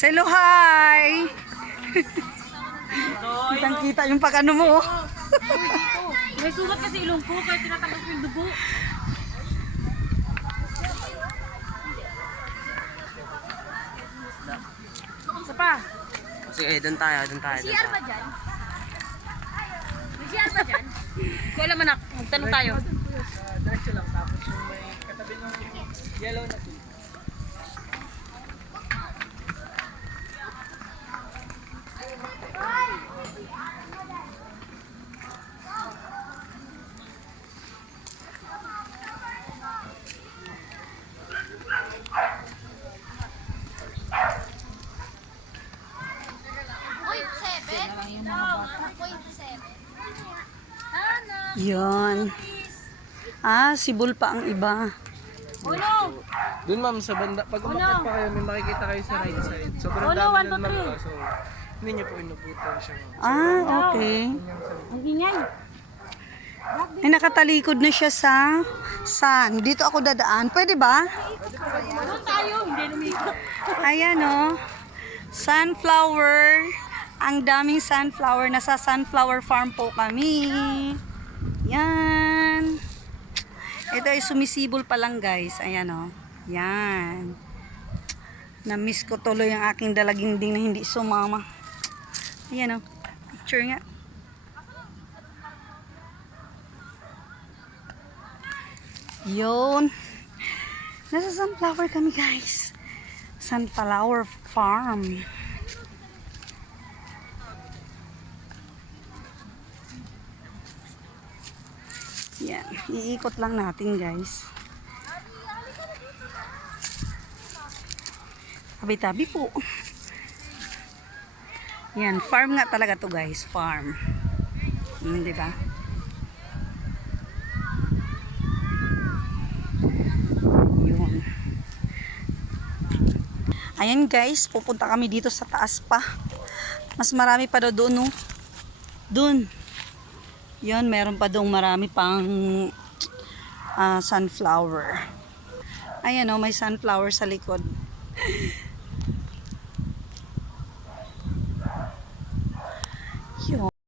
Hello, hi! Kitang-kita yung pag-ano mo. May sugat kasi ilong ko, kaya tinatanggap yung dugo. Isa pa. Sige, doon tayo, doon tayo. CR ba dyan? May CR ba dyan? Kung alam anak, magtanong tayo. Diretso lang, tapos yung may katabi ng yellow na po. Yun. Si Bull pa ang iba. Doon ma'am, sa banda, pag umakyat pa kayo, may makikita kayo sa right side. Sobrang Oh, no, dami 1, 2, nun ma'am. 3. So, hindi nyo po inuputan siya ma'am. Okay. Ang ingay. Ay, nakatalikod na siya sa sun. Dito ako dadaan. Pwede ba? Doon tayo, hindi lumikot. Ayan o. Sunflower. Ang daming sunflower. Nasa sunflower farm po kami. Yan. Ito ay sumisibol pa lang guys. Ayan o. Yan. Na-miss ko tuloy ang aking dalaginding na hindi sumama. Ayan o. Picture nga. Yun. Nasa sunflower kami guys. Sunflower farm. Yan. Iikot lang natin guys. Tabi-tabi po. Yan. Farm nga talaga to guys. Farm. Diba? Yun. Ayan guys. Pupunta kami dito sa taas pa. Mas marami pa daw doon, no? Doon. Yun, meron pa doon marami pang sunflower. Ayan o, may sunflower sa likod.